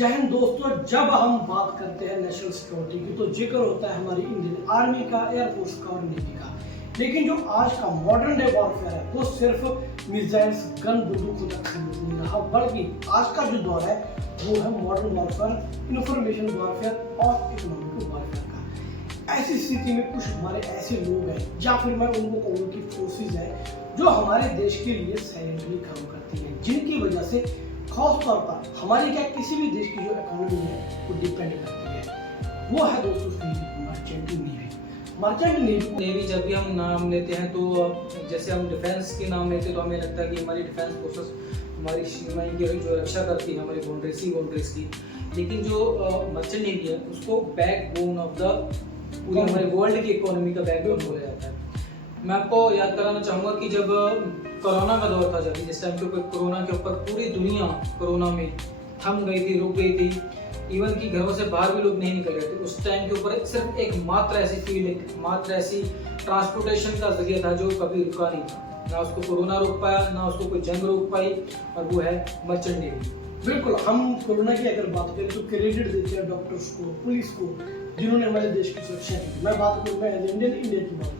जय हिंद दोस्तों, जब हम बात करते हैं नेशनल सिक्योरिटी की तो जिक्र होता है हमारी इंडियन आर्मी का, एयरफोर्स का और नेवी का। लेकिन जो आज का मॉडर्न डे वॉरफेयर है वो सिर्फ मिसाइल्स, गन, बंदूकों तक सीमित नहीं रहा, बल्कि आज का जो दौर है वो है मॉडर्न वॉरफेयर, इंफॉर्मेशन वॉरफेयर और इकोनॉमिक वॉरफेयर का। ऐसी स्थिति में कुछ हमारे ऐसे लोग हैं या फिर मैं उनको कहूँ कि फोर्सेज है जो हमारे देश के लिए साइलेंटली काम करती है, जिनकी वजह से खास तौर पर हमारी क्या किसी भी देश की जो इकोनॉमी है वो डिपेंड करती है। वो है दोस्तों मर्चेंट नेवी। मर्चेंट नेवी जब भी हम नाम लेते हैं तो जैसे हम डिफेंस के नाम लेते हैं तो हमें लगता है कि हमारी डिफेंस फोर्सेस हमारी सीमा की जो रक्षा करती है, हमारी बाउंड्रीज की। लेकिन जो मर्चेंट नेवी है उसको बैकबोन ऑफ द पूरी हमारे वर्ल्ड की इकोनॉमी का बैकबोन बोला जाता है। मैं आपको याद कराना चाहूँगा कि जब कोरोना का दौर था, जब जिस टाइम के ऊपर कोरोना के ऊपर पूरी दुनिया कोरोना में थम गई थी, रुक गई थी, इवन कि घरों से बाहर भी लोग नहीं निकल रहे थे। उस टाइम के ऊपर सिर्फ एक मात्र ऐसी फील्ड, एक मात्र ऐसी ट्रांसपोर्टेशन का जरिया था जो कभी रुका नहीं था। ना उसको कोरोना रोक पाया, ना उसको कोई जंग रोक पाई, और वो है मर्चेंट नेवी। बिल्कुल, हम कोरोना की अगर बात करें तो क्रेडिट देते हैं डॉक्टर्स को, पुलिस को, जिन्होंने हमारे देश की सुरक्षा की। मैं बात करूँ, मैं इंडिया की बात करूँ,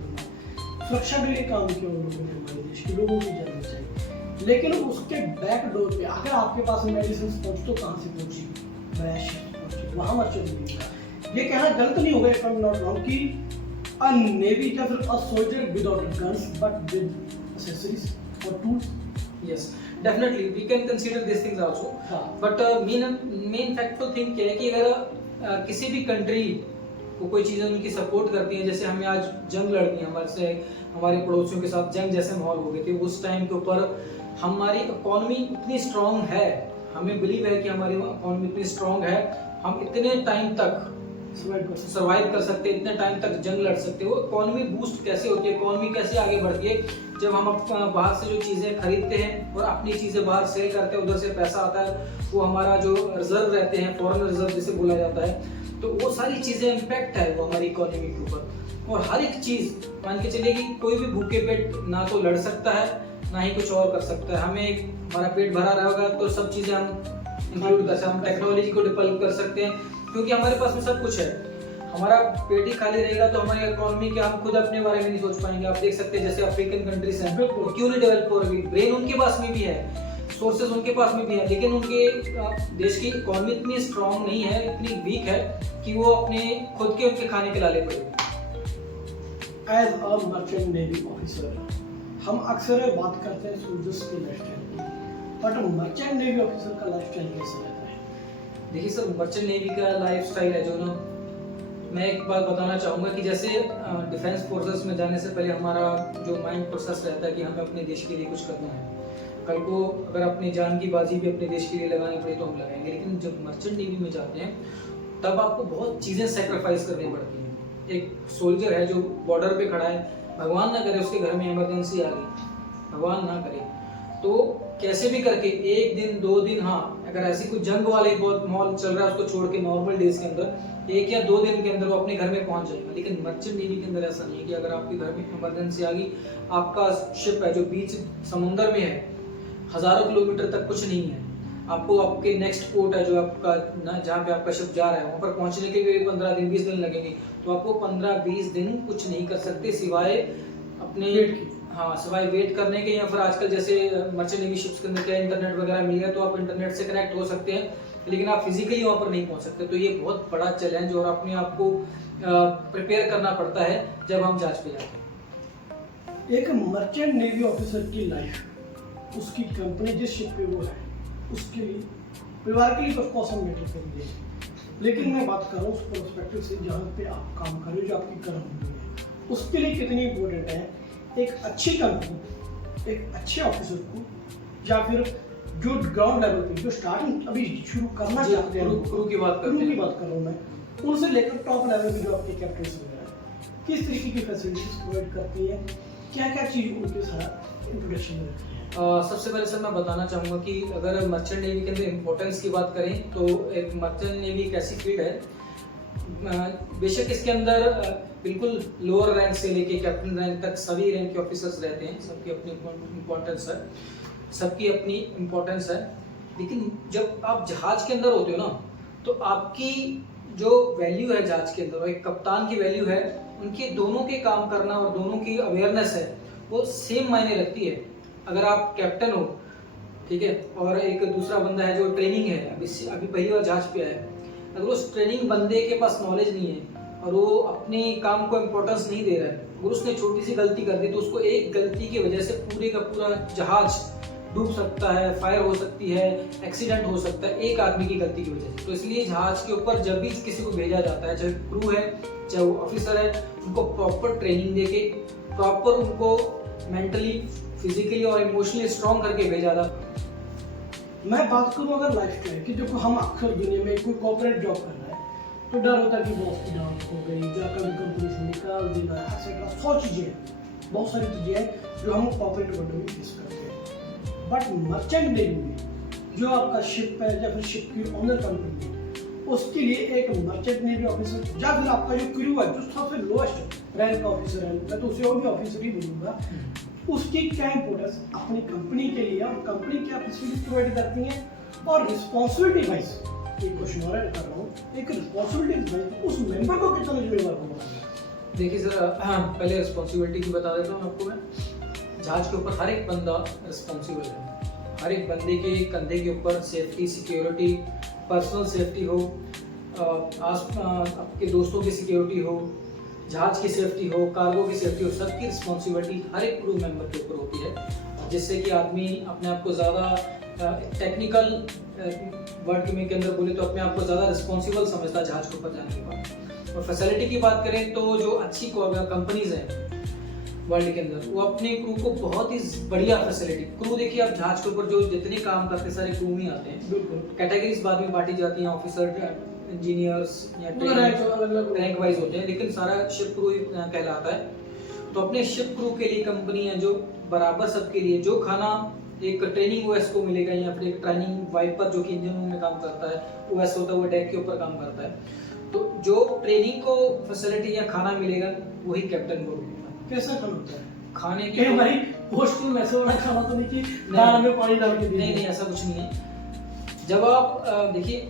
सुरक्षा के लिए काम किया उन लोगों ने, हमारे देश के लोगों की जान बचाई। लेकिन उसके बैकडोर पे अगर आपके पास मेडिसिन पहुंची तो कहाँ से पहुंची? वहां मर्चेंट नेवी का। ये कहना गलत नहीं होगा if I am not wrong कि अ नेवी या फिर a soldier without guns but with accessories और tools. Yes, definitely we can consider this things also, but main factful thing क्या है कि अगर किसी भी कंट्री को कोई चीज़ें उनकी सपोर्ट करती हैं, जैसे हमें आज जंग लड़नी है, हमारे पड़ोसियों के साथ जंग जैसे माहौल हो गए थे, उस टाइम के ऊपर हमारी इकोनॉमी इतनी स्ट्रांग है, हमें बिलीव है कि हमारी इकोनॉमी इतनी स्ट्रांग है, हम इतने टाइम तक सर्वाइव कर सकते हैं, इतने टाइम तक जंग लड़ सकते हैं। वो इकोनॉमी बूस्ट कैसे होती है, इकोनॉमी कैसे आगे बढ़ती है, जब हम बाहर से जो चीज़ें खरीदते हैं और अपनी चीज़ें बाहर सेल करते हैं, उधर से पैसा आता है, वो हमारा जो रिजर्व रहते हैं, फॉरेन रिजर्व जिसे बोला जाता है, तो वो सारी चीज़ें इम्पैक्ट है वो हमारी इकोनॉमी के ऊपर। और हर एक चीज़ मान के चलिए कि कोई भी भूखे पेट ना तो लड़ सकता है ना ही कुछ और कर सकता है। हमें हमारा पेट भरा रहेगा तो सब चीज़ें हम इंक्लूड कर सकते हैं, हम टेक्नोलॉजी को डेवलप कर सकते हैं, क्योंकि हमारे पास में सब कुछ है। हमारा पेट ही खाली रहेगा तो हमारी इकोनॉमी के हम खुद अपने बारे में नहीं सोच पाएंगे। आप देख सकते हैं जैसे अफ्रीकन कंट्रीज हैं, वो क्यों नहीं डेवलप हो रही? ब्रेन उनके पास में भी है, सोर्सेज उनके पास में भी है, लेकिन उनके देश की इकोनॉमी इतनी स्ट्रांग नहीं है, इतनी वीक है कि वो अपने खुद के उनके खाने के लाले पड़े। As a merchant navy officer हम अक्सर बात करते हैं सोल्जर्स की लाइफस्टाइल की, बट मर्चेंट नेवी ऑफिसर का लाइफस्टाइल कैसा रहता है? देखिए सर, मर्चेंट नेवी का लाइफस्टाइल है जो ना, मैं एक बात बताना चाहूँगा कि जैसे डिफेंस फोर्सेस में जाने से पहले हमारा जो माइंड प्रोसेस रहता है कि हमें अपने देश के लिए कुछ करना है। कल को अगर अपनी जान की बाजी भी अपने देश के लिए लगानी पड़े तो हम लगाएंगे। लेकिन जब मर्चेंट नेवी में जाते हैं तब आपको बहुत चीज़ें सेक्रीफाइस करनी पड़ती हैं। एक सोल्जर है जो बॉर्डर पे खड़ा है, भगवान ना करे उसके घर में इमरजेंसी आ गई, भगवान ना करे, तो कैसे भी करके एक दिन 2 दिन, हाँ अगर ऐसी कोई जंग वाले बहुत माहौल चल रहा है उसको छोड़ के नॉर्मल डेज के अंदर 1 या 2 दिन के अंदर वो अपने घर में पहुंच जाएगा। लेकिन मर्चेंट नेवी के अंदर ऐसा नहीं है कि अगर आपके घर में इमरजेंसी आ गई, आपका शिप है जो बीच समुंदर में है, हजारों किलोमीटर तक कुछ नहीं है, आपको आपके नेक्स्ट पोर्ट है जो आपका ना जहाँ पे आपका शिप जा रहा है वहाँ पर पहुँचने के लिए 15 दिन 20 दिन लगेंगे, तो आपको 15-20 दिन कुछ नहीं कर सकते सिवाय अपने सिवाय वेट करने के, या फिर आजकल जैसे मर्चेंट नेवी शिप्स के अंदर क्या इंटरनेट वगैरह मिल गया तो आप इंटरनेट से कनेक्ट हो सकते हैं, लेकिन आप फिजिकली वहाँ पर नहीं पहुँच सकते। तो ये बहुत बड़ा चैलेंज और अपने आप को प्रिपेयर करना पड़ता है जब हम जांच पे जाते हैं। एक मर्चेंट नेवी ऑफिसर की लाइफ, उसकी कंपनी जिस शिप पे वो है उसके लिए, परिवार के लिए ऑफ कोर्स हम मैटर करेंगे, लेकिन मैं बात कर रहा हूँ उस पर्सपेक्टिव से जहाँ पे आप काम कर रहे हो, जो आपकी कर्मभूमि है, उसके लिए कितनी इंपॉर्टेंट है एक अच्छी कंपनी, एक अच्छे ऑफिसर को, या फिर जो ग्राउंड लेवल पे जो स्टार्टिंग अभी शुरू करना चाहते हैं, क्रू की बात कर रहा हूँ मैं, उनसे लेकर टॉप लेवल पे जो आपके कैप्टन वगैरह है, किस तरीके की फैसिलिटीज प्रोवाइड करती है, क्या क्या चीज़ उनके साथ इंट्रोडक्शन में रखती है? सबसे पहले सर मैं बताना चाहूँगा कि अगर मर्चेंट नेवी के अंदर इम्पोर्टेंस की बात करें तो एक मर्चेंट नेवी एक ऐसी फील्ड है, बेशक इसके अंदर बिल्कुल लोअर रैंक से लेके कैप्टन रैंक तक सभी रैंक के ऑफिसर्स रहते हैं, सबकी अपनी इम्पोर्टेंस है, लेकिन जब आप जहाज के अंदर होते हो ना तो आपकी जो वैल्यू है जहाज के अंदर और एक कप्तान की वैल्यू है, उनके दोनों के काम करना और दोनों की अवेयरनेस है वो सेम मायने रखती है। अगर आप कैप्टन हो, ठीक है, और एक दूसरा बंदा है जो ट्रेनिंग है, अभी पहली बार जहाज पे आया है, अगर उस ट्रेनिंग बंदे के पास नॉलेज नहीं है और वो अपने काम को इम्पोर्टेंस नहीं दे रहा है, अगर उसने छोटी सी गलती कर दी तो उसको एक गलती की वजह से पूरे का पूरा जहाज डूब सकता है, फायर हो सकती है, एक्सीडेंट हो सकता है एक आदमी की गलती की वजह से। तो इसलिए जहाज के ऊपर जब भी किसी को भेजा जाता है, चाहे क्रू है चाहे वो ऑफिसर है, उनको प्रॉपर ट्रेनिंग देके प्रॉपर उनको मेंटली, फिजिकली और इमोशनली स्ट्रॉन्ग करके भेजा जाता है। मैं बात करूं अगर लाइफ की, कि देखो हम अक्सर दुनिया में कोई कॉर्पोरेट जॉब कर रहा है तो डर होता है कि बॉस की डांट हो गई, जाकर कंपनी से निकाल देना, एक्सेट्रा 100 चीजें हैं, बहुत सारी चीजें हैं जो हम कॉर्पोरेट वर्ल्ड में फेस करते हैं। बट मर्चेंट नेवी में जो आपका शिप है या फिर शिप की ओनर कंपनी है, उसके लिए एक मर्चेंट नेवी ऑफिसर या फिर आपका जो क्रू है जो सबसे लोएस्ट रैंक का ऑफिसर है, मैं तो उसे और भी ऑफिसर ही बोलूँगा, उसकी क्या इंपोर्टेंस अपनी कंपनी के लिए और कंपनी क्या फैसिलिटी प्रोवाइड करती है, और रिस्पॉन्सिबिलिटी वाइज एक क्वेश्चन और ऐड कर रहा हूँ, एक रिस्पॉन्सिबिलिटी वाइज उस मेंबर को कितना जिम्मेदार होना है। देखिए सर, पहले रिस्पॉन्सिबिलिटी की बता देता हूँ आपको मैं। जहाज के ऊपर हर एक बंदा रिस्पॉन्सिबल है, हर एक बंदे के कंधे के ऊपर सेफ्टी, सिक्योरिटी, पर्सनल सेफ्टी हो, आपके दोस्तों की सिक्योरिटी हो, जहाज की सेफ्टी हो, कार्गो की सेफ्टी हो, सबकी रिस्पॉन्सिबिलिटी हर एक क्रू मेंबर के ऊपर होती है, जिससे कि आदमी अपने आप को ज़्यादा टेक्निकल वर्ड के अंदर बोले तो अपने आप को ज़्यादा रिस्पॉन्सिबल समझता है जहाज के ऊपर जाने के बाद। और फैसिलिटी की बात करें तो जो अच्छी कंपनीज हैं वर्ल्ड के अंदर, वो अपने क्रू को बहुत ही बढ़िया फैसिलिटी, क्रू देखिए आप जहाज के ऊपर जो जितने काम करते सारे क्रू में आते हैं, बिल्कुल कैटेगरीज बाद में बांटी जाती हैं, ऑफिसर, इंजीनियर्स या रैंक वाइज होते हैं, लेकिन सारा शिप क्रू ही कहलाता है। तो अपने शिप क्रू के लिए कंपनी है जो बराबर सबके लिए जो खाना एक ट्रेनिंग ओएस को मिलेगा या फिर एक ट्रेनिंग वाइपर जो कि इंजन रूम में काम करता है, ओएस होता है वो डेक के ऊपर काम करता है, तो जो ट्रेनिंग को फैसिलिटी या खाना मिलेगा वही कैप्टन को मिलेगा। कैसा खाना होता है? खाने के भाई हॉस्टल में ऐसा वाला खाना तो नहीं कि दाल में पानी डाल के दिया? नहीं, ऐसा कुछ नहीं है। जब आप देखिए,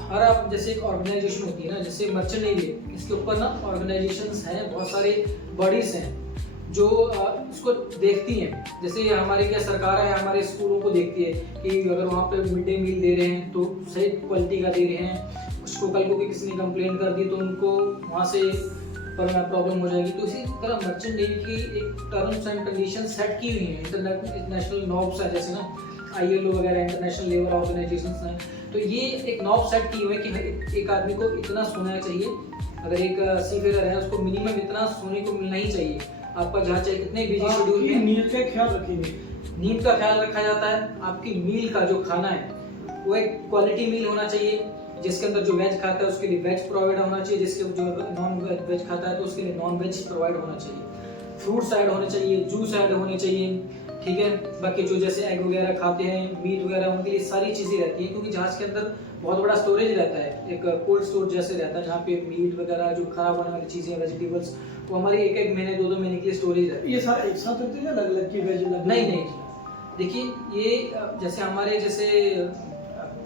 हर आप जैसे एक ऑर्गेनाइजेशन होती है ना, जैसे मर्चेंट नेवी, इसके ऊपर ना ऑर्गेनाइजेशंस हैं, बहुत सारे बॉडीज हैं जो इसको देखती हैं। जैसे हमारे क्या सरकार है, हमारे स्कूलों को देखती है कि अगर वहाँ पे मिड डे मील दे रहे हैं तो सही क्वालिटी का दे रहे हैं, उसको कल को किसी ने कंप्लेंट कर दी तो उनको वहाँ से पर प्रॉब्लम हो जाएगी। तो इसी तरह मर्चेंट नेवी की एक टर्म्स एंड कंडीशन सेट की हुई हैं, इंटरनेशनल नॉर्म्स है, जैसे ना ILO वगैरह इंटरनेशनल लेबर ऑर्गेनाइजेशंस हैं, तो ये एक नॉर्म सेट की हुई है कि एक आदमी को इतना सोना चाहिए, अगर एक सीफेयर है उसको मिनिमम इतना सोने को मिलना ही चाहिए। आपका जहाज चाहे कितने बिजी शेड्यूल में, नींद का ख्याल रखेंगे, नींद का ख्याल रखा जाता है। आपकी मील का जो खाना है वो एक क्वालिटी मील होना चाहिए, जिसके अंदर जो वेज खाता है उसके लिए वेज प्रोवाइड होना चाहिए, जिसके जो नॉन वेज खाता है तो उसके लिए नॉन वेज प्रोवाइड होना चाहिए, फ्रूट्स ऐड होने चाहिए, जूस ऐड होने चाहिए, ठीक है। बाकी जो जैसे एग वगैरह खाते हैं, मीट वगैरह, उनके लिए सारी चीज़ें रहती हैं, क्योंकि जहाज के अंदर बहुत बड़ा स्टोरेज रहता है, एक कोल्ड स्टोर जैसे रहता है, जहाँ पे मीट वगैरह जो खराब होने वाली चीज़ें, वेजिटेबल्स, वो हमारी एक महीने 2 महीने के लिए स्टोरेज रहती है। ये सारा एक साथ होते हैं अलग अलग की वेज अलग? नहीं, देखिए ये जैसे हमारे जैसे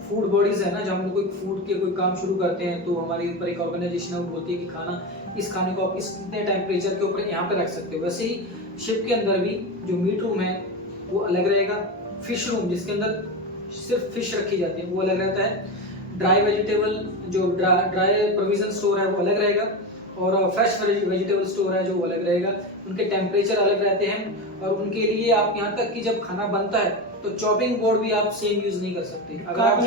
फूड बॉडीज है ना, जब हम लोग कोई फूड के कोई काम शुरू करते हैं तो हमारे ऊपर एक ऑर्गेनाइजेशन है, वो बोलती है कि इस खाने को आप इतने टेम्परेचर के ऊपर यहाँ पे रख सकते हो। वैसे ही शिप के अंदर भी जो मीट रूम है वो अलग रहेगा, फिश रूम जिसके अंदर सिर्फ फिश रखी जाती है वो अलग रहता है, ड्राई वेजिटेबल जो ड्राई प्रोविजन स्टोर है वो अलग रहेगा, और फ्रेश वेजिटेबल स्टोर है जो वो अलग रहेगा। उनके टेम्परेचर अलग रहते हैं, और उनके लिए आप यहाँ तक कि जब खाना बनता है तो चॉपिंग बोर्ड भी आप सेम यूज नहीं कर सकते। अगर आप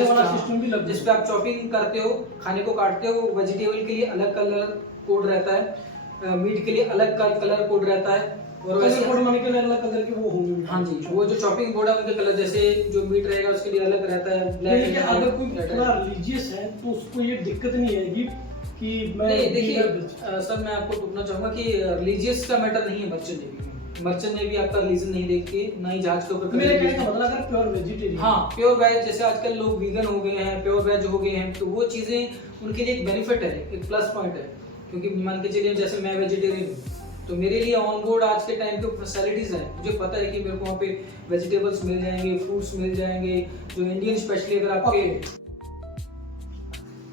जिस पे आप चॉपिंग करते हो, खाने को काटते हो, वेजिटेबल के लिए अलग कलर कोड रहता है, मीट के लिए अलग कलर कोड रहता है, और वैसे अलग कलर के वो होंगे। हाँ जी, वो जो चॉपिंग बोर्ड है उनके कलर, जैसे जो मीट रहेगा उसके लिए अलग रहता है, ब्लैक। अगर कोई थोड़ा रिलीजियस है तो उसको ये दिक्कत नहीं आएगी कि मैं देखिए सर, मैं आपको टूटना चाहूंगा कि रिलीजियस का मैटर नहीं है मर्चेंट नेवी में। मर्चेंट नेवी आपका रिलीजन नहीं देखती, ना ही जहाज के ऊपर। मेरे कहने का मतलब अगर प्योर वेजिटेरियन, हाँ प्योर वेज, जैसे आजकल लोग वीगन हो गए हैं, प्योर वेज हो गए हैं, तो वो चीजें उनके लिए एक बेनिफिट है, एक प्लस पॉइंट है। क्योंकि मान के चलिए जैसे मैं वेजिटेरियन हूँ तो मेरे लिए ऑन बोर्ड आज के टाइम पे फैसिलिटीज हैं, मुझे पता है कि मेरे को वहाँ पे वेजिटेबल्स मिल जाएंगे, फ्रूट्स मिल जाएंगे, जो इंडियन स्पेशली अगर आपके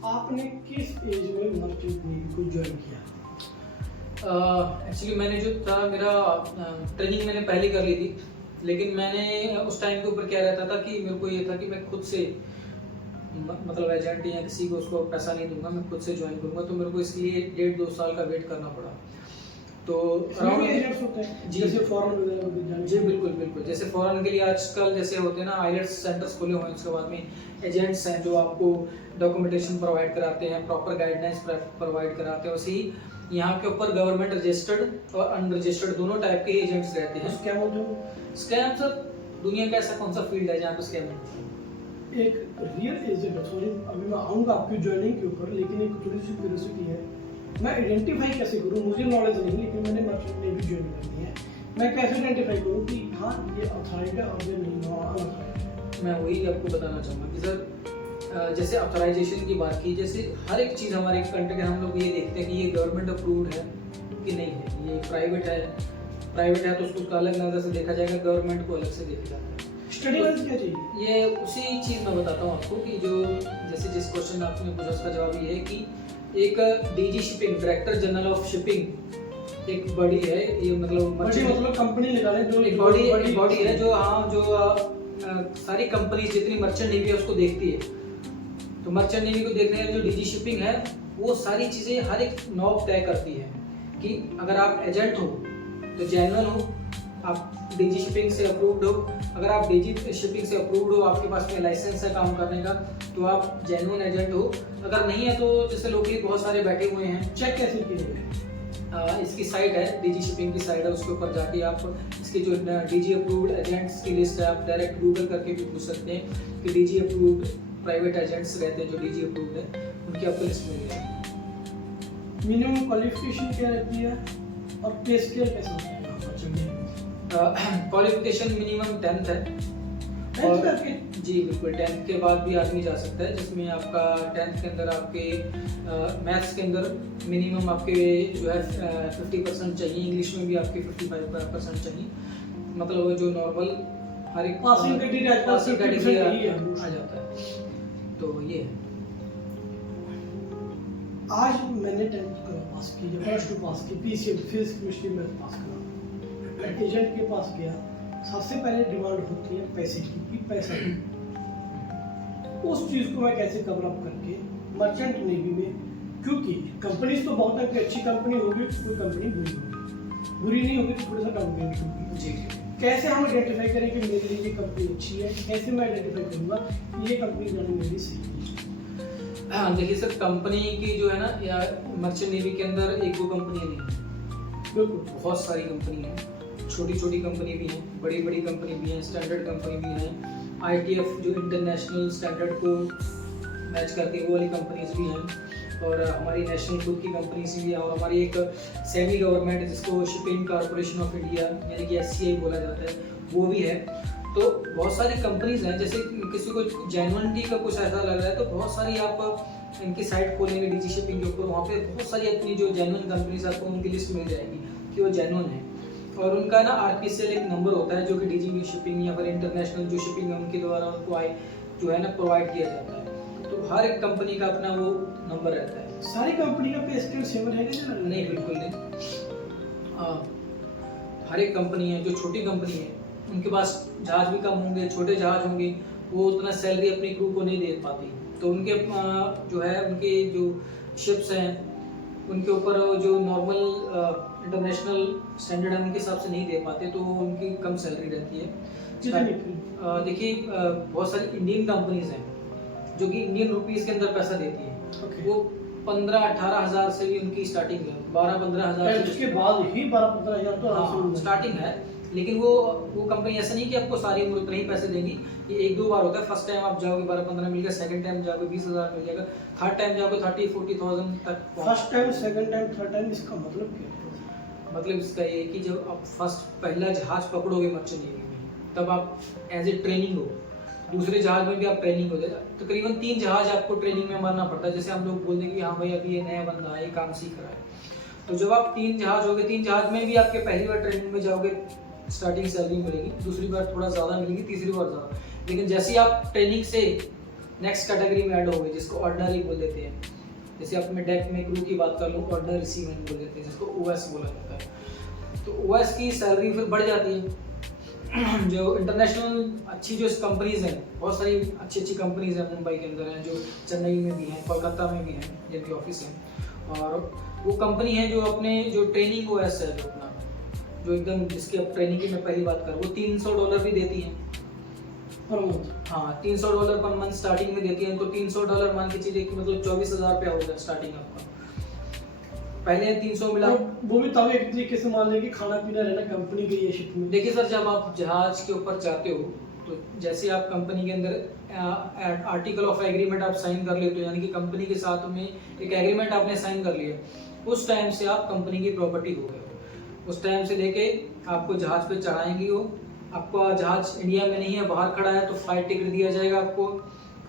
आपने किस एज में मर्चेंट नेवी को ज्वाइन किया? एक्चुअली मैंने जो था मेरा ट्रेनिंग मैंने पहले कर ली थी, लेकिन मैंने उस टाइम के ऊपर क्या रहता था कि मेरे को ये था कि मैं खुद से मतलब एजेंट या किसी को उसको पैसा नहीं दूंगा, मैं खुद से ज्वाइन करूंगा। तो मेरे को इसलिए 1.5-2 साल का वेट करना पड़ा। तो अराउंड एजेंट्स होते हैं जी, जैसे फॉरेन वगैरह में जाने जी बिल्कुल बिल्कुल, जैसे फॉरेन के लिए आजकल जैसे होते हैं ना आईलेट्स सेंटर्स खुले हुए हैं, उसके बाद में एजेंट्स हैं जो आपको डॉक्यूमेंटेशन प्रोवाइड कराते हैं, प्रॉपर गाइडलाइंस प्रोवाइड कराते हैं। वैसे ही यहाँ के ऊपर गवर्नमेंट रजिस्टर्ड और अनरजिस्टर्ड दोनों टाइप के एजेंट्स रहते हैं। स्कैम होते हैं। स्कैम सर दुनिया का ऐसा कौन सा फील्ड है जहाँ पे स्कैम होता है? एक रियल एजेंट है, सॉरी अभी मैं आऊँगा आपकी ज्वाइनिंग के ऊपर, लेकिन एक थोड़ी सी क्यूरियोसिटी है, मैं आइडेंटिफाई कैसे करूँ? मुझे नॉलेज नहीं, लेकिन मैंने मर्चेंट नेवी ज्वाइन करनी है, मैं कैसे आइडेंटिफाई करूँ कि हाँ ये अथॉराइज्ड है और ये नहीं अनअथॉराइज्ड? मैं वही आपको बताना चाहूँगा कि सर जैसे ऑथराइजेशन की बात की, जैसे हर एक चीज़ हमारे कंट्री में हम लोग ये देखते हैं कि ये गवर्नमेंट अप्रूव्ड है कि नहीं है, ये प्राइवेट है तो उसको अलग नज़र से देखा जाएगा, गवर्नमेंट को अलग से देखा जाता है। स्टडी वाइज क्या चाहिए? ये उसी चीज़ में बताता हूँ आपको कि जो जैसे जिस क्वेश्चन आपने पूछा उसका जवाब ये है कि एक DG shipping, director general of shipping एक बॉडी है, ये मतलब कंपनी निकाले जो एक बॉडी है जो सारी कंपनी जितनी मर्चेंट नेवी है उसको देखती है। तो मर्चेंट नेवी को देखने में जो डीजी शिपिंग है वो सारी चीज़ें हर एक नॉब तय करती है कि अगर आप एजेंट हो तो जेन्युइन हो, आप डीजी शिपिंग से अप्रूव्ड हो, अगर आप डीजी शिपिंग से अप्रूव्ड हो, आपके पास में लाइसेंस है काम करने का, तो आप जेन्युइन एजेंट हो। अगर नहीं है तो जैसे लोग बहुत सारे बैठे हुए हैं। चेक कैसे किए? इसकी साइट है, डीजी शिपिंग की साइट है, उसके ऊपर जाके आप इसके जो डीजी अप्रूव्ड एजेंट्स की लिस्ट है आप डायरेक्ट गूगल करके भी पूछ सकते हैं कि डीजी अप्रूव्ड प्राइवेट एजेंट्स रहते हैं जो डीजी अप्रूव्ड है, उनकी आपको लिस्ट मिल जाएगी। मिनिमम क्वालिफिकेशन क्या रहती है और पे स्केल कैसा होता है? क्वालिफिकेशन मिनिमम 10th है और जी बिल्कुल 10th के बाद भी आदमी जा सकता है, जिसमें आपका 10th के अंदर आपके मैथ्स के अंदर मिनिमम आपके जो है 50% चाहिए, इंग्लिश में भी आपके 55% चाहिए, मतलब जो नॉर्मल हर एक पासिंग क्राइटेरिया आ जाता है। तो ये है। आज मैंने 10th पास की, जब प्लस 2 पास की, पीसीएम फिजिक्स केमिस्ट्री मैथ पास करा, एजेंट के पास गया, सबसे पहले डिमांड होती है पैसे की कि पैसा दो। उस चीज को मैं कैसे कवर अप करके मर्चेंट नेवी में, क्योंकि कंपनीज तो बहुत है कि अच्छी कंपनी होगी, कोई कंपनी बुरी होगी, बुरी नहीं होगी तो थोड़ा सा डाउनग्रेड होगी। जी कैसे हम आइडेंटिफाई करें कि मेरे लिए ये कंपनी अच्छी है? कैसे मैं आइडेंटिफाई करूंगा कि ये कंपनी जाने मेरी सही है? हाँ देखिए सर, कंपनी की जो है ना या मर्चेंट नेवी के अंदर एक दो कंपनी नहीं है, बिल्कुल बहुत सारी कंपनी है, छोटी छोटी कंपनी भी हैं, बड़ी बड़ी कंपनी भी हैं, स्टैंडर्ड कंपनी भी हैं, ITF जो इंटरनेशनल स्टैंडर्ड को मैच करती है वो वाली कंपनीज भी हैं, और हमारी नेशनल खुद की कंपनीज भी हैं, और हमारी एक सेमी गवर्नमेंट जिसको शिपिंग कॉर्पोरेशन ऑफ इंडिया यानी कि SCI बोला जाता है वो भी है। तो बहुत सारी कंपनीज हैं, जैसे किसी को जेन्युइनिटी का कुछ ऐसा लग रहा है तो बहुत सारी आप इनकी साइट खोलेंगे डीजी शिपिंग के ऊपर, वहाँ पे बहुत सारी अपनी जो जेन्युइन कंपनीज आपको उनकी लिस्ट मिल जाएगी कि वो जेन्युइन है, और उनका ना RPCL एक नंबर होता है जो कि डीजी शिपिंग या फिर इंटरनेशनल जो शिपिंग है उनके द्वारा उनको जो है ना प्रोवाइड किया जाता है। तो हर एक कंपनी का अपना वो नंबर रहता है। सारी कंपनी का पे स्केल सेम रहेगा? नहीं बिल्कुल नहीं, हर एक कंपनी है जो छोटी कंपनी है उनके पास जहाज भी कम होंगे, छोटे जहाज होंगे, वो उतना सैलरी अपनी क्रू को नहीं दे पाती, तो उनके जो है उनके जो शिप्स हैं उनके ऊपर जो नॉर्मल इंटरनेशनल स्टैंडर्ड है उनके हिसाब से नहीं दे पाते, तो उनकी कम सैलरी रहती है। देखिए बहुत सारी इंडियन कंपनीज हैं जो कि इंडियन रुपीस के अंदर पैसा देती है, वो 15-18 हज़ार से भी उनकी स्टार्टिंग है, 12-15 हज़ार उसके बाद ही 12-15 हज़ार तो स्टार्टिंग है। लेकिन वो कंपनी ऐसा नहीं कि आपको सारी उम्र उतना ही पैसे देंगी, ये 1-2 बार होता है, फर्स्ट टाइम आप जाओगे 12-15 मिल गया, सेकंड टाइम जाओगे 20,000 मिल जाएगा, थर्ड टाइम जाओगे 30-40,000 तक। First time, second time, third time, इसका मतलब क्या है? मतलब इसका ये कि जब आप फर्स्ट पहला जहाज पकड़ोगे मर्चेंट नेवी में तब आप एज ए ट्रेनिंग हो, दूसरे जहाज में भी आप ट्रेनिंग हो जाएगा, तकरीबन 3 जहाज आपको ट्रेनिंग में मारना पड़ता है। जैसे हम लोग बोल देंगे कि हाँ भाई अभी ये नया बंदा है, ये काम सीख रहा है, तो जब आप 3 जहाज हो गए, 3 जहाज में भी आपके पहली बार ट्रेनिंग में जाओगे स्टार्टिंग सैलरी मिलेगी, दूसरी बार थोड़ा ज़्यादा मिलेगी, तीसरी बार ज़्यादा, लेकिन जैसे ही आप ट्रेनिंग से नेक्स्ट कैटेगरी में ऐड हो गई जिसको ऑर्डिनरी बोल देते हैं। जैसे आप मैं डेक में क्रू की बात कर लूँ, ऑर्डिनरी सीमैन बोल देते हैं जिसको ओएस बोला जाता है। तो ओएस की सैलरी फिर बढ़ जाती है। जो इंटरनेशनल अच्छी जो कंपनीज हैं, बहुत सारी अच्छी अच्छी कंपनीज हैं मुंबई के अंदर हैं, जो चेन्नई में भी हैं, कोलकाता में भी हैं जिनके ऑफिस हैं, और वो कंपनी है जो अपने जो ट्रेनिंग ओएस है, जो अपना जो एकदम जिसकी अब ट्रेनिंग की मैं पहली बात करूँ, वो $300 भी देती है पर मंथ। हाँ, $300 पर मंथ स्टार्टिंग में देती है। तो $300 मान के चलिए कि मतलब 24,000 रुपया हो गया स्टार्टिंग आपका। पहले 300 मिला, वो भी तब एक तरीके से मान लें कि खाना पीना रहना कंपनी की है शिप में। देखिए सर, जब आप जहाज के ऊपर जाते हो तो जैसे आप कंपनी के अंदर आर्टिकल ऑफ एग्रीमेंट आप साइन कर लेते हो, यानी कि कंपनी के साथ में एक एग्रीमेंट आपने साइन कर लिया, उस टाइम से आप कंपनी की प्रॉपर्टी हो गए। उस टाइम से लेके आपको जहाज पे चढ़ाएंगे, वो आपका जहाज इंडिया में नहीं है, बाहर खड़ा है, तो फ्लाइट टिकट दिया जाएगा आपको,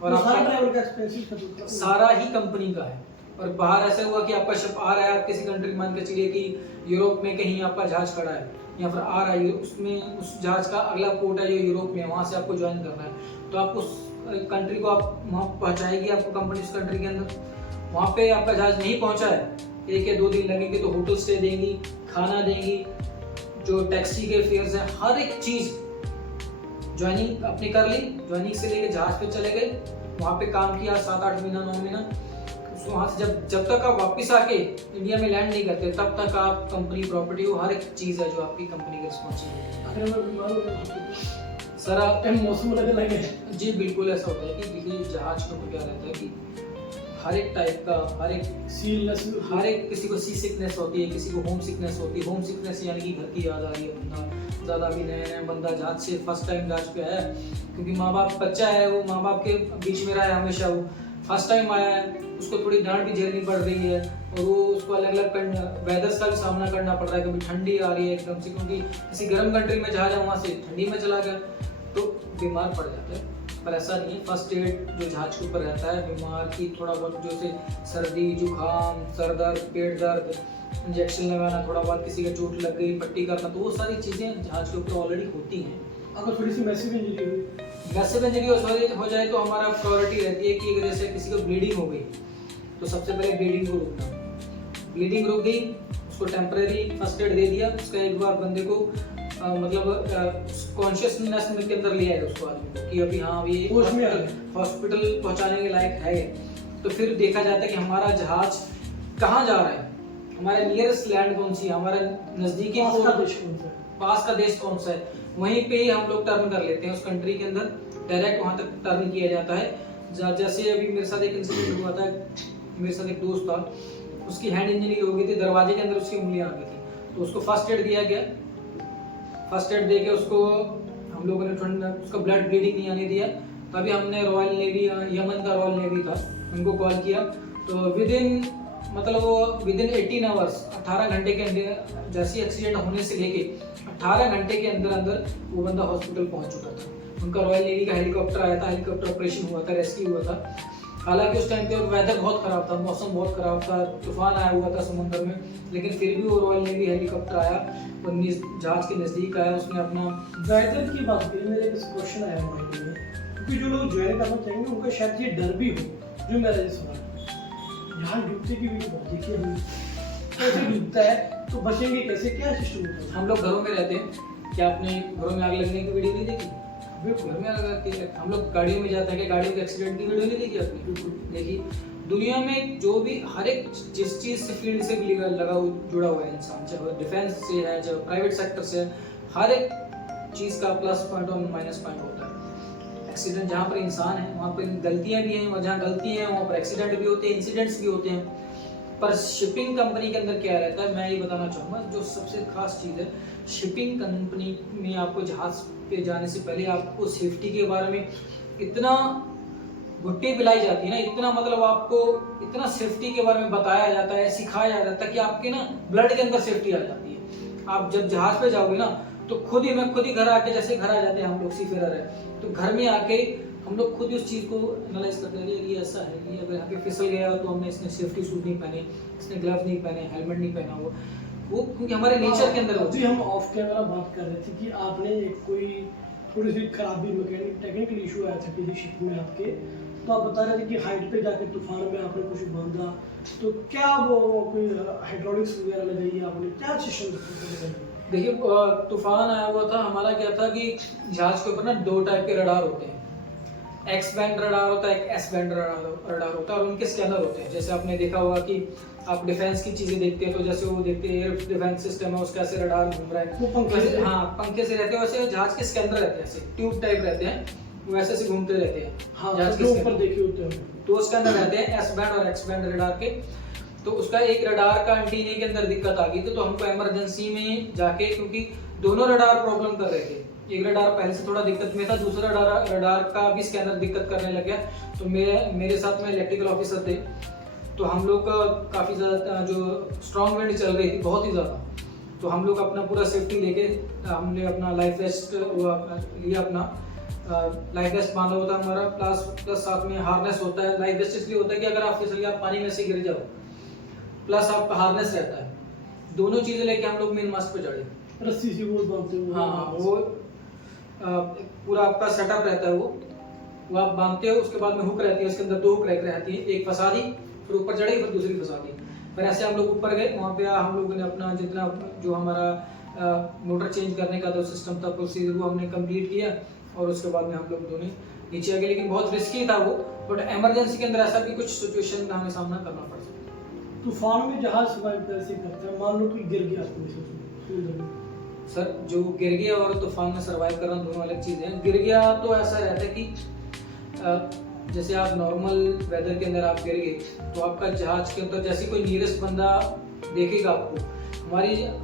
और सारा ट्रैवल का एक्सपेंसेस सारा ही कंपनी का है। और बाहर ऐसा हुआ कि आपका शिप आ रहा है, आप किसी कंट्री मान के चलिए कि यूरोप में कहीं आपका जहाज खड़ा है या फिर आ रहा है, उसमें उस जहाज का अगला पोर्ट है जो यूरोप में है, वहाँ से आपको ज्वाइन करना है, तो आप उस कंट्री को आप वहाँ पहुँचाएगी आपको कंपनी उस कंट्री के अंदर। वहाँ पे आपका जहाज नहीं पहुँचा है, 1 या 2 दिन लगेंगे, तो होटल स्टे देंगी, खाना देंगी, जो टैक्सी के फेयर्स है, हर एक चीज ज्वाइनिंग अपनी कर ली। ज्वाइनिंग से लेके जहाज पे चले गए, वहाँ पे काम किया 7-8 महीना 9 महीना, वहाँ से जब तक आप वापस आके इंडिया में लैंड नहीं करते तब तक आप कंपनी प्रॉपर्टी हो, हर एक चीज है जो आपकी कंपनी की रिस्पॉन्सिबिलिटी। सर मौसम लगे जी बिल्कुल ऐसा होता है कि देखिए जहाज के ऊपर क्या रहता है कि हर एक टाइप का, हर एक सीलनेस, हर एक किसी को सी सिकनेस होती है, किसी को होम सिकनेस होती है। होम सिकनेस यानी कि घर की याद आ रही है, बंदा ज़्यादा भी नया बंदा जहाज से फर्स्ट टाइम जहाज पे आया, क्योंकि माँ बाप बच्चा है, वो माँ बाप के बीच में रहा है हमेशा, वो फर्स्ट टाइम आया है, उसको थोड़ी डांट भी झेलनी पड़ रही है, और वो उसको अलग अलग वेदर्स का भी सामना करना पड़ रहा है। कभी ठंडी आ रही है एकदम से, क्योंकि किसी गर्म कंट्री में जहाज है, वहाँ से ठंडी में चला गया तो बीमार पड़ जाता है। पर ऐसा नहीं है, फर्स्ट एड जो जहाज के ऊपर रहता है, बीमार की थोड़ा बहुत जैसे सर्दी जुकाम, सर दर्द, पेट दर्द, इंजेक्शन लगाना, थोड़ा बहुत किसी का चोट लग गई, पट्टी करना, तो वो सारी चीज़ें जहाज के ऊपर ऑलरेडी होती हैं। अगर थोड़ी सी मैसिव इंजरी हुई, मैसिव इंजरी हो जाए तो हमारा प्रायोरिटी रहती है कि जैसे किसी को ब्लीडिंग हो गई तो सबसे पहले ब्लीडिंग को रोकना। ब्लीडिंग रुक गई, उसको टेम्परेरी फर्स्ट एड दे दिया, उसका एक बार बंदे को मतलब कॉन्शियसनेस के अंदर लिया है उसको, आदमी को, कि अभी हाँ ये हॉस्पिटल पहुंचाने के लायक है। तो फिर देखा जाता है कि हमारा जहाज कहाँ जा रहा है, हमारा नियरेस्ट लैंड कौन सी है, हमारा नजदीकी पास का देश कौन सा है, वहीं पे ही हम लोग टर्न कर लेते हैं उस कंट्री के अंदर, डायरेक्ट वहां तक टर्न किया जाता है। जैसे अभी मेरे साथ एक इंसिडेंट हुआ था, मेरे साथ एक दोस्त था, उसकी हैंड इंजरी हो गई थी, दरवाजे के अंदर उसकी उंगलियां आ गई थी, तो उसको फर्स्ट एड दिया गया। फर्स्ट एड देके उसको हम लोगों ने उसका ब्लड ब्लीडिंग नहीं आने दिया, तभी हमने रॉयल नेवी, यमन का रॉयल नेवी था, उनको कॉल किया, तो विदिन 18 आवर्स, 18 घंटे के अंदर, जैसे एक्सीडेंट होने से लेके 18 घंटे के अंदर अंदर वो बंदा हॉस्पिटल पहुंच चुका था। उनका रॉयल नेवी का हेलीकॉप्टर आया था, हेलीकॉप्टर ऑपरेशन हुआ था, रेस्क्यू हुआ था। हालांकि उस टाइम पे वेदर बहुत खराब था, मौसम बहुत खराब था, तूफान आया हुआ था समुद्र में, लेकिन फिर भी वो रॉयल नेवी हेलीकॉप्टर आया और जहाज के नजदीक आया, उसने अपना वेदर की बात करें, मेरे एक क्वेश्चन आया माइंड में, क्योंकि जो लोग ज्वाइन करना चाहेंगे उनका शायद ये डर भी हो, जो मेरा ये सवाल यहाँ डूबते की वीडियो बहुत देखी है, कैसे डूबता है तो बचेंगे कैसे, क्या सिस्टम होता है? हम लोग घरों में रहते हैं, क्या आपने घरों में आग लगने की वीडियो नहीं देखी? बिल्कुल, घर में आग लगती है। हम लोग गाड़ियों में जाते हैं, कि गाड़ियों के एक्सीडेंट की वीडियो नहीं देखी आपने? बिल्कुल देखी। दुनिया में जो भी हर एक जिस चीज से फील्ड से जुड़ा हुआ है इंसान, चाहे डिफेंस से है, चाहे प्राइवेट सेक्टर से है, हर एक चीज का प्लस पॉइंट और माइनस पॉइंट होता है। एक्सीडेंट जहाँ पर इंसान है वहाँ पर गलतियाँ भी हैं, और जहाँ गलती है वहाँ पर एक्सीडेंट भी होते हैं, इंसिडेंट्स भी होते हैं। पर शिपिंग कंपनी के अंदर क्या रहता है, मैं ये बताना चाहूँगा, जो सबसे खास चीज़ है शिपिंग कंपनी में, आपको जहाज पे जाने से पहले आपको सेफ्टी के बारे में इतना घुट्टी पिलाई जाती है ना, इतना मतलब आपको इतना सेफ्टी के बारे में बताया जाता है, सिखाया जाता है कि आपके ना ब्लड के अंदर सेफ्टी आ जाती है। आप जब जहाज पे जाओगे ना तो मैं खुद ही घर आके, जैसे घर आ जाते हैं हम लोग, सीफेरर है तो घर में आके हम लोग खुद उस चीज़ को एनालाइज करते हैं, ये ऐसा है, ये अगर यहाँ पे फिसल गया तो हमने इसने सेफ्टी सूट नहीं पहने, इसने ग्लव नहीं पहने, हेलमेट नहीं पहना, वो क्योंकि हमारे नेचर के अंदर अभी हम ऑफ कैमरा बात कर रहे थे कि आपने एक कोई थोड़ी सी खराबी मैकेनिक टेक्निकल इशू आया था किसी शिप में आपके, तो आप बता रहे थे कि हाइट पे जाके तूफान में आपने कुछ बांधा, तो क्या वो कोई हाइड्रोलिक्स वगैरह लगाई आपने, क्या सिस्टम? देखिए तूफान आया हुआ था, हमारा क्या था कि जहाज के ऊपर ना दो टाइप के रडार होते हैं, एक्स बैंड रडार होता है, एक एस बैंड रडार होता है, और उनके स्कैनर होते हैं। जैसे आपने देखा होगा कि आप डिफेंस की चीजें देखते हैं तो जैसे वो देखते हैं एयर डिफेंस सिस्टम है उसका ऐसे रडार घूम रहा है, वो पंखे से? हाँ पंखे से रहते हैं, वैसे जहाज के स्कैनर रहते हैं, ऐसे ट्यूब टाइप रहते हैं, वो ऐसे से घूमते रहते हैं। हाँ, जहाज के ऊपर देखे होते हैं तो स्कैनर रहते हैं एस बैंड और एक्स बैंड रडार के। तो उसका एक रडार का एंटीना के अंदर दिक्कत आ गई थी, तो हमको इमरजेंसी में जाके, क्योंकि दोनों रडार प्रॉब्लम कर रहे थे, एक रडार पहले से थोड़ा दिक्कत में था, दूसरा रडार का भी स्कैनर दिक्कत करने लग गया। तो मेरे साथ में इलेक्ट्रिकल ऑफिसर थे, तो हम लोग काफ़ी ज़्यादा जो स्ट्रॉन्ग विंड चल रही थी बहुत ही ज़्यादा, तो हम लोग अपना पूरा सेफ्टी लेके हमने अपना लाइफ वेस्ट लिया, अपना लाइफ वेस्ट बांधा होता है हमारा, प्लस साथ में हार्नेस होता है। लाइफ वेस्ट इसलिए होता है कि अगर आप फिसल आप पानी में से गिर जाओ, प्लस आपका हार्नेस रहता है, दोनों चीज़ें लेके हम लोग मेन मास्ट पे चढ़े। रस्सी से वो बांधते हो? हाँ वो पूरा आपका सेटअप रहता है, वो आप बांधते हो, उसके बाद में हुक रहती है, उसके अंदर दो हुक रहती है, एक फंसा दी फिर ऊपर चढ़ी फिर दूसरी फंसा दी। फिर ऐसे हम लोग ऊपर गए, वहाँ पे हम लोगों ने अपना जितना जो हमारा मोटर चेंज करने का जो सिस्टम था प्रोसीजर वो हमने कंप्लीट किया, और उसके बाद में हम लोग दोनों नीचे आ गए। लेकिन बहुत रिस्की था वो, बट इमरजेंसी के अंदर ऐसा भी कुछ सिचुएशन का हमें सामना करना पड़ सकता। तूफान में जहाज सर्वाइव कैसे करते हैं? मान लो कि गिर गया आपको सर, जो गिर गया और तूफान में सर्वाइव करना दोनों अलग चीज़ें हैं। गिर गया तो ऐसा रहता है कि जैसे आप नॉर्मल वेदर के अंदर आप गिर गए, तो आपका जहाज के अंदर जैसे कोई नियरेस्ट बंदा देखेगा आपको,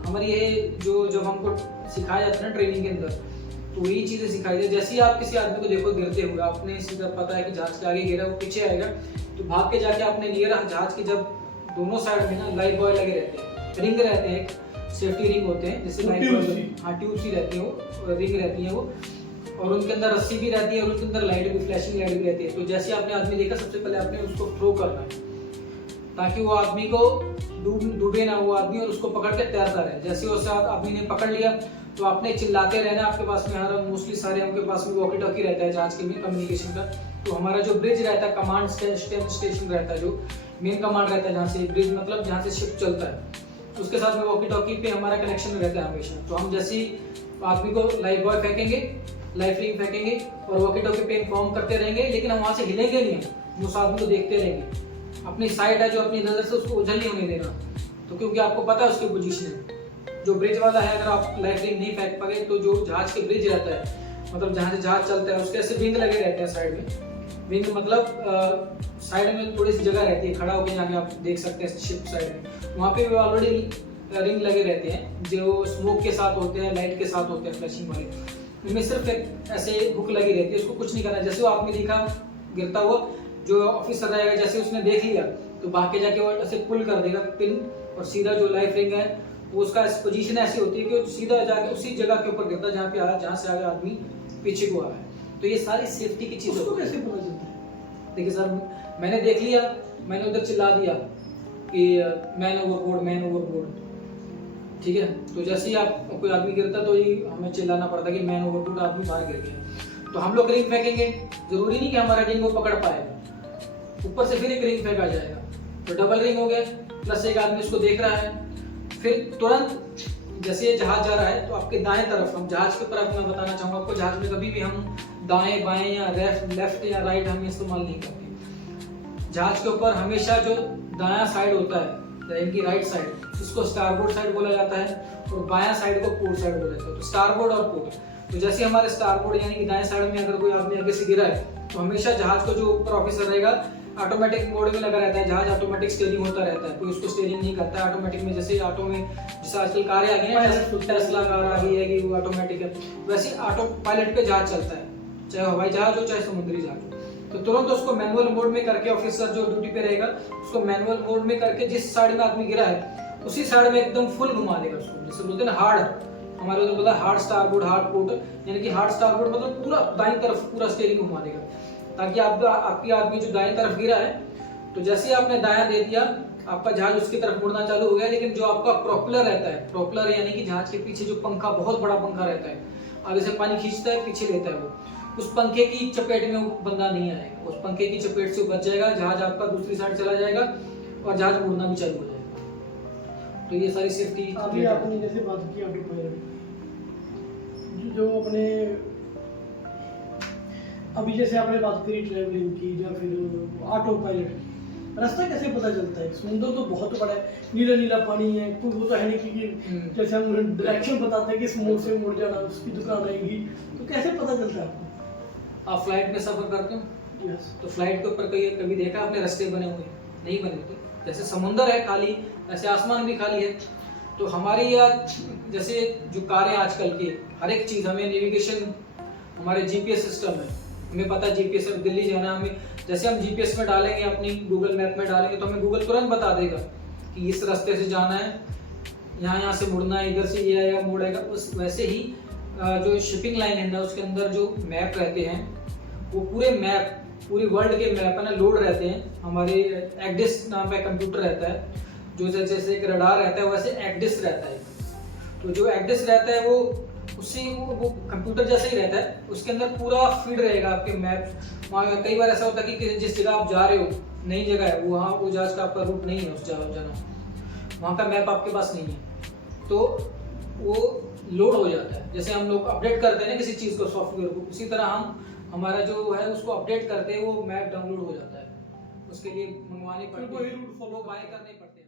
हमारी ये जो जब हमको सिखाया जाता है ना ट्रेनिंग के अंदर, तो वही चीज़ें सिखाई जाती है। जैसे ही आप किसी आदमी को देखो गिरते हुए, आपने सीधा पता है कि जहाज के आगे गिरा, वो पीछे आएगा, तो भाग के जाके आपने नियर जहाज के जब दोनों साइड में ना लाइफ बॉय लगे रहते हैं, रिंग रहते हैं, सेफ्टी रिंग होते हैं, जैसे ट्यूब सी रहती है, वो रिंग रहती है वो, और उनके अंदर रस्सी भी रहती है, और उनके अंदर लाइट भी, फ्लैशिंग लाइट भी रहती है। तो जैसे आपने आदमी देखा, सबसे पहले आपने उसको थ्रो करना है ताकि वो आदमी को डूबे ना वो आदमी, और उसको पकड़ के तैरता रहे। जैसे उस आदमी ने पकड़ लिया तो आपने चिल्लाते रहना। आपके पास में हर मोस्टली सारे उनके पास में वॉकी टॉकी रहता है जहाज के में कम्युनिकेशन का। तो हमारा जो ब्रिज रहता है, कमांड स्टेशन रहता है, जो मेन कमांड रहता है, जहाँ से ब्रिज मतलब जहाँ से शिप चलता है, उसके साथ में वॉकी टॉकी पे हमारा कनेक्शन रहता है हमेशा। तो हम जैसे ही आदमी को लाइफ बॉय फेंकेंगे, लाइफ रिंग फेंकेंगे, और वॉकी टॉकी पे इन्फॉर्म करते रहेंगे, लेकिन हम वहाँ से हिलेंगे नहीं, हम उस आदमी को देखते रहेंगे। अपनी साइड है जो अपनी नज़र से उसको उछल नहीं होने देना, तो क्योंकि आपको पता है उसकी पोजीशन है। जो ब्रिज वाला है, अगर आप लाइफ रिंग नहीं फेंक पाए, तो जो जहाज के ब्रिज रहता है, मतलब जहाँ से जहाज चलता है, उसके ऐसे विंग लगे रहते हैं साइड में। विंग मतलब साइड में थोड़ी सी जगह रहती है, खड़ा होकर जाके आप देख सकते हैं शिप साइड में, वहाँ पे ऑलरेडी रिंग लगे रहते हैं जो स्मोक के साथ होते हैं, लाइट के साथ होते हैं, फ्लैशिंग वाले। उनमें सिर्फ एक ऐसे हुक लगी रहती है, उसको कुछ नहीं करना। जैसे वो आदमी दिखा गिरता हुआ, जो ऑफिसर रहेगा, जैसे उसने देख लिया तो भाग के जाके वो ऐसे पुल कर देगा पिन, और सीधा जो लाइफ रिंग है वो उसका पोजीशन ऐसी होती है कि वो सीधा जाके उसी जगह के ऊपर गिरता जहाँ पे जहाँ से आगे आदमी पीछे को आ रहा है। तो ये सारी सेफ्टी की चीज़ उसको कैसे पता चलता है? देखिए सर, मैंने देख लिया, मैंने उधर चिल्ला दिया कि मैन ओवरबोर्ड, मैन ओवरबोर्ड, ठीक है। तो जैसे ही आप कोई आदमी गिरता तो ही हमें चिल्लाना पड़ता कि मैन ओवरबोर्ड, आदमी बाहर गिर गया। तो हम लोग रिंग फेंकेंगे, जरूरी नहीं कि हमारा रिंग वो पकड़ पाएगा, ऊपर से फिर एक रिंग फेंका जाएगा, तो डबल रिंग हो गया, प्लस एक आदमी उसको देख रहा है। फिर तुरंत जैसे ये जहाज जा रहा है, तो आपके दाएं तरफ, हम जहाज के तरफ मैं बताना चाहूँगा आपको, जहाज में कभी भी हम दाएं बाएं या लेफ्ट या राइट हम इस्तेमाल नहीं करते। जहाज के ऊपर हमेशा जो दायां साइड होता है, यानी कि राइट साइड, इसको स्टारबोर्ड साइड बोला जाता है, और बायां साइड को पोर्ट साइड बोला जाता है। तो स्टारबोर्ड और पोर्ट, तो जैसे हमारे स्टारबोर्ड यानी कि दाएं साइड में अगर कोई आदमी आगे से गिरा है, तो हमेशा जहाज को जो ऊपर ऑफिसर रहेगा ऑटोमेटिक मोड में लगा रहता है, जहाज ऑटोमेटिक स्टीयरिंग होता रहता है, कोई उसको स्टीयरिंग नहीं करता है। ऑटोमेटिक में जैसे ऑटो में जैसे आजकल कारें आ गई हैं, जैसे टेस्ला कार आ गई है कि वो ऑटोमेटिक है, वैसे ऑटो पायलट पे जहाज चलता है, चाहे हवाई जहाज हो चाहे समुद्री जहाज हो। तो तुरंत उसको मैनुअल मोड में करके ऑफिसर जो ड्यूटी पे रहेगा, उसको मैनुअल मोड में करके जिस साइड में आदमी गिरा है उसी साइड में एकदम फुल घुमा देगा उसको। जैसे बोलते हैं ना हार्ड, हमारे उधर बोला हार्ड स्टारबोर्ड, हार्ड पोर्ट, यानी कि हार्ड स्टारबोर्ड मतलब पूरा दाईं तरफ पूरा स्टीयरिंग घुमा देगा, ताकि आपकी आदमी जो दाईं तरफ गिरा है, तो जैसे ही आपने दायां दे दिया, आपका जहाज उसकी तरफ मुड़ना चालू हो गया। लेकिन जो आपका प्रोपेलर रहता है, प्रोपेलर यानी कि जहाज के पीछे जो पंखा, बहुत बड़ा पंखा रहता है, आगे से पानी खींचता है, पीछे लेता है वो, उस पंखे की चपेट में वो बंदा नहीं आएगा, उस पंखे की चपेट से बच जाएगा, जहाज आपका दूसरी साइड चला जाएगा और जहाज उड़ना भी चालू हो जाएगा। तो ये सारी सेफ्टी। अभी आपने जैसे बात की ऑटो पायलट, जो अपने अभी जैसे आपने बात करी ट्रैवलिंग की या फिर ऑटो पायलट, रास्ता कैसे पता चलता है? समुद्र तो बहुत बड़ा है, नीला नीला पानी है, कोई वो तो है नहीं कि जैसे हम डायरेक्शन बताते हैं कि इस मोड़ से मुड़ जाना, उसकी दुकान आएगी, तो कैसे पता चलता है आपको? आप फ्लाइट में सफर करते हो यस। तो फ्लाइट के ऊपर कभी देखा आपने रास्ते बने हुए? नहीं बने होते। जैसे समुंदर है खाली, ऐसे आसमान भी खाली है। तो हमारी जैसे जो कारें आजकल की, हर एक चीज हमें नेविगेशन, हमारे जीपीएस सिस्टम है, हमें पता है जीपीएस में दिल्ली जाना, हमें जैसे हम जीपीएस में डालेंगे, अपनी गूगल मैप में डालेंगे तो हमें गूगल तुरंत बता देगा कि इस रास्ते से जाना है, यहाँ से मुड़ना है, इधर से ये आएगा, मोड़ आएगा। उस वैसे ही जो शिपिंग लाइन है ना, उसके अंदर जो मैप रहते हैं, वो पूरे मैप, पूरी वर्ल्ड के मैप है ना लोड रहते हैं। हमारे एक्डिस नाम का कंप्यूटर रहता है, जो जैसे एक रडार रहता है वैसे एक्डिस रहता है। तो जो एक्डिस रहता है वो उससे वो कंप्यूटर जैसा ही रहता है, उसके अंदर पूरा फीड रहेगा आपके मैप। वहाँ कई बार ऐसा होता है कि जिस जगह आप जा रहे हो, नई जगह है, वहाँ वो जहाज का आपका रूट नहीं है, उस जगह जाना, वहाँ का मैप आपके पास नहीं है, तो वो लोड हो जाता है। जैसे हम लोग अपडेट करते हैं ना किसी चीज़ को, सॉफ्टवेयर को, उसी तरह हम हमारा जो है उसको अपडेट करते हैं, वो मैप डाउनलोड हो जाता है। उसके लिए मंगवाने पड़ते हैं, रूट फॉलो बाय करने पड़ते हैं।